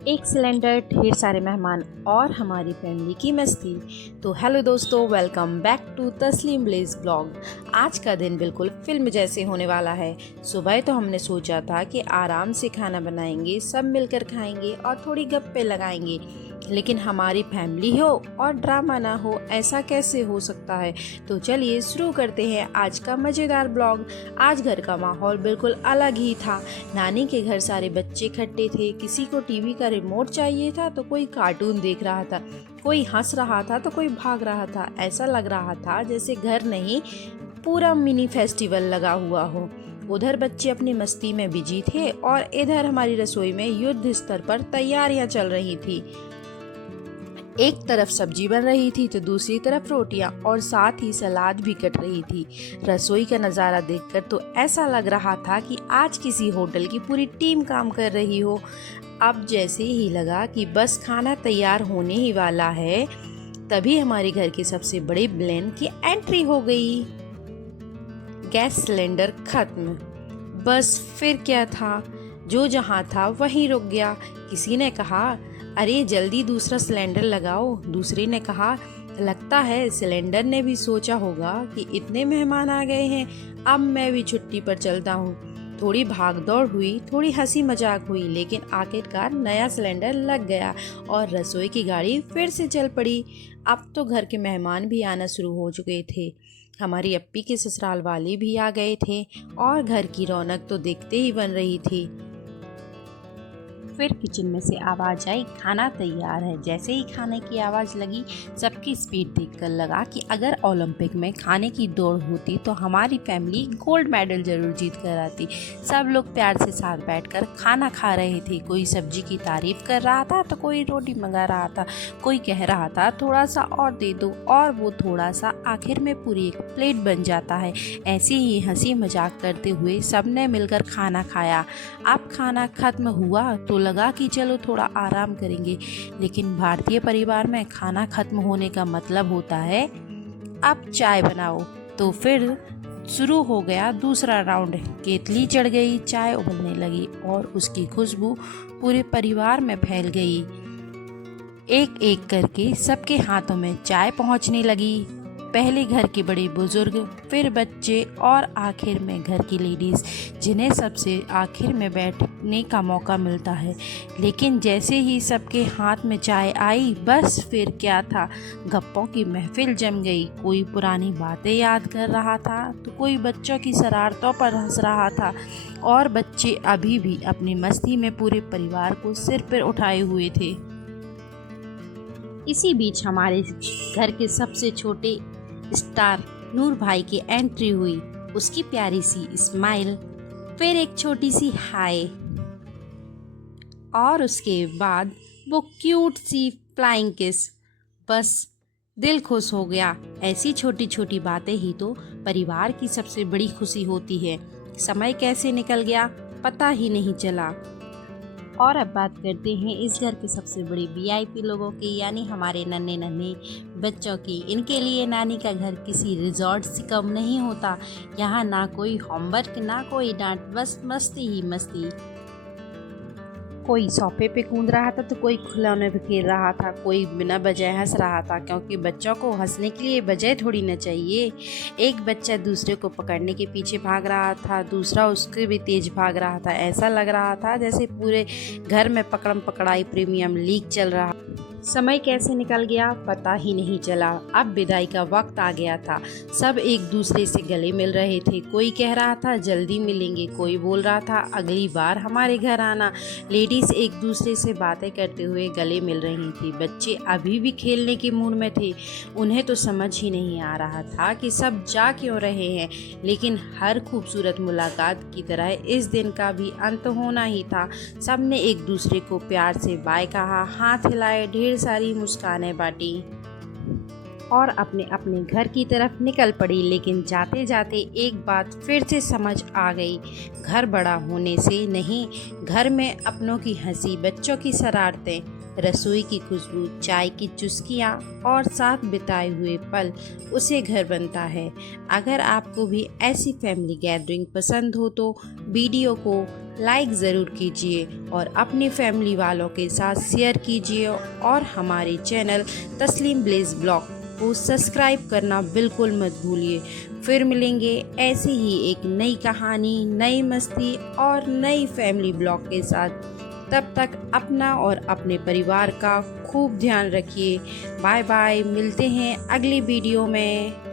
एक सिलेंडर, ढेर सारे मेहमान और हमारी फैमिली की मस्ती। तो हेलो दोस्तों, वेलकम बैक टू तस्लीम ब्लेज ब्लॉग। आज का दिन बिल्कुल फिल्म जैसे होने वाला है। सुबह तो हमने सोचा था कि आराम से खाना बनाएंगे, सब मिलकर खाएंगे और थोड़ी गप्पे लगाएंगे, लेकिन हमारी फैमिली हो और ड्रामा ना हो, ऐसा कैसे हो सकता है। तो चलिए शुरू करते हैं आज का मज़ेदार ब्लॉग। आज घर का माहौल बिल्कुल अलग ही था। नानी के घर सारे बच्चे इकट्ठे थे। किसी को टीवी का रिमोट चाहिए था तो कोई कार्टून देख रहा था, कोई हंस रहा था तो कोई भाग रहा था। ऐसा लग रहा था जैसे घर नहीं, पूरा मिनी फेस्टिवल लगा हुआ हो। उधर बच्चे अपनी मस्ती में बिजी थे और इधर हमारी रसोई में युद्ध स्तर पर तैयारियां चल रही थी। एक तरफ सब्जी बन रही थी तो दूसरी तरफ रोटियां और साथ ही सलाद भी कट रही थी। रसोई का नज़ारा देखकर तो ऐसा लग रहा था कि आज किसी होटल की पूरी टीम काम कर रही हो। अब जैसे ही लगा कि बस खाना तैयार होने ही वाला है, तभी हमारे घर के सबसे बड़े विलेन की एंट्री हो गई। गैस सिलेंडर खत्म। बस फिर क्या था, जो जहाँ था वहीं रुक गया। किसी ने कहा, अरे जल्दी दूसरा सिलेंडर लगाओ। दूसरे ने कहा, लगता है सिलेंडर ने भी सोचा होगा कि इतने मेहमान आ गए हैं, अब मैं भी छुट्टी पर चलता हूँ। थोड़ी भागदौड़ हुई, थोड़ी हंसी मजाक हुई, लेकिन आखिरकार नया सिलेंडर लग गया और रसोई की गाड़ी फिर से चल पड़ी। अब तो घर के मेहमान भी आना शुरू हो चुके थे। हमारी अप्पी के ससुराल वाले भी आ गए थे और घर की रौनक तो देखते ही बन रही थी। फिर किचन में से आवाज़ आई, खाना तैयार है। जैसे ही खाने की आवाज़ लगी, सबकी स्पीड देखकर लगा कि अगर ओलंपिक में खाने की दौड़ होती तो हमारी फैमिली गोल्ड मेडल जरूर जीत कर आती। सब लोग प्यार से साथ बैठकर खाना खा रहे थे। कोई सब्जी की तारीफ कर रहा था तो कोई रोटी मंगा रहा था, कोई कह रहा था थोड़ा सा और दे दो, और वो थोड़ा सा आखिर में पूरी एक प्लेट बन जाता है। ऐसे ही हंसी मजाक करते हुए सबने मिलकर खाना खाया। अब खाना खत्म हुआ तो लगा कि चलो थोड़ा आराम करेंगे, लेकिन भारतीय परिवार में खाना खत्म होने का मतलब होता है अब चाय बनाओ। तो फिर शुरू हो गया दूसरा राउंड। केतली चढ़ गई, चाय उबलने लगी और उसकी खुशबू पूरे परिवार में फैल गई। एक एक करके सबके हाथों में चाय पहुंचने लगी। पहले घर के बड़े बुजुर्ग, फिर बच्चे और आखिर में घर की लेडीज़, जिन्हें सबसे आखिर में बैठने का मौका मिलता है। लेकिन जैसे ही सबके हाथ में चाय आई, बस फिर क्या था, गप्पों की महफिल जम गई। कोई पुरानी बातें याद कर रहा था तो कोई बच्चों की शरारतों पर हंस रहा था, और बच्चे अभी भी अपनी मस्ती में पूरे परिवार को सिर पर उठाए हुए थे। इसी बीच हमारे घर के सबसे छोटे स्टार नूर भाई की एंट्री हुई। उसकी प्यारी सी स्माइल, फिर एक छोटी सी हाय, और उसके बाद वो क्यूट सी फ्लाइंग किस। बस दिल खुश हो गया। ऐसी छोटी छोटी बातें ही तो परिवार की सबसे बड़ी खुशी होती है। समय कैसे निकल गया पता ही नहीं चला। और अब बात करते हैं इस घर के सबसे बड़े वीआईपी लोगों की, यानी हमारे नन्हे नन्हे बच्चों की। इनके लिए नानी का घर किसी रिजॉर्ट से कम नहीं होता। यहाँ ना कोई होमवर्क, ना कोई डांट, बस मस्ती ही मस्ती। कोई सोफे पे कूद रहा था तो कोई खिलौने पे खेल रहा था, कोई बिना वजह हंस रहा था, क्योंकि बच्चों को हंसने के लिए वजह थोड़ी ना चाहिए। एक बच्चा दूसरे को पकड़ने के पीछे भाग रहा था, दूसरा उसके भी तेज भाग रहा था। ऐसा लग रहा था जैसे पूरे घर में पकड़म पकड़ाई प्रीमियम लीग चल रहा। समय कैसे निकल गया पता ही नहीं चला। अब विदाई का वक्त आ गया था। सब एक दूसरे से गले मिल रहे थे। कोई कह रहा था जल्दी मिलेंगे, कोई बोल रहा था अगली बार हमारे घर आना। लेडीज एक दूसरे से बातें करते हुए गले मिल रही थी। बच्चे अभी भी खेलने के मूड में थे। उन्हें तो समझ ही नहीं आ रहा था कि सब जा क्यों रहे हैं, लेकिन हर खूबसूरत मुलाकात की तरह इस दिन का भी अंत होना ही था। सबने एक दूसरे को प्यार से बाय कहा, हाथ हिलाए, ढेर सारी मुस्कानें बांटी और अपने अपने घर की तरफ निकल पड़ी। लेकिन जाते जाते एक बात फिर से समझ आ गई, घर बड़ा होने से नहीं, घर में अपनों की हंसी, बच्चों की शरारतें रसोई की खुशबू, चाय की चुस्कियाँ और साथ बिताए हुए पल उसे घर बनता है। अगर आपको भी ऐसी फैमिली गैदरिंग पसंद हो तो वीडियो को लाइक ज़रूर कीजिए और अपनी फैमिली वालों के साथ शेयर कीजिए और हमारे चैनल तस्लीम ब्लेज ब्लॉग को सब्सक्राइब करना बिल्कुल मत भूलिए। फिर मिलेंगे ऐसी ही एक नई कहानी, नई मस्ती और नई फैमिली ब्लॉग के साथ। तब तक अपना और अपने परिवार का खूब ध्यान रखिए। बाय बाय, मिलते हैं अगली वीडियो में।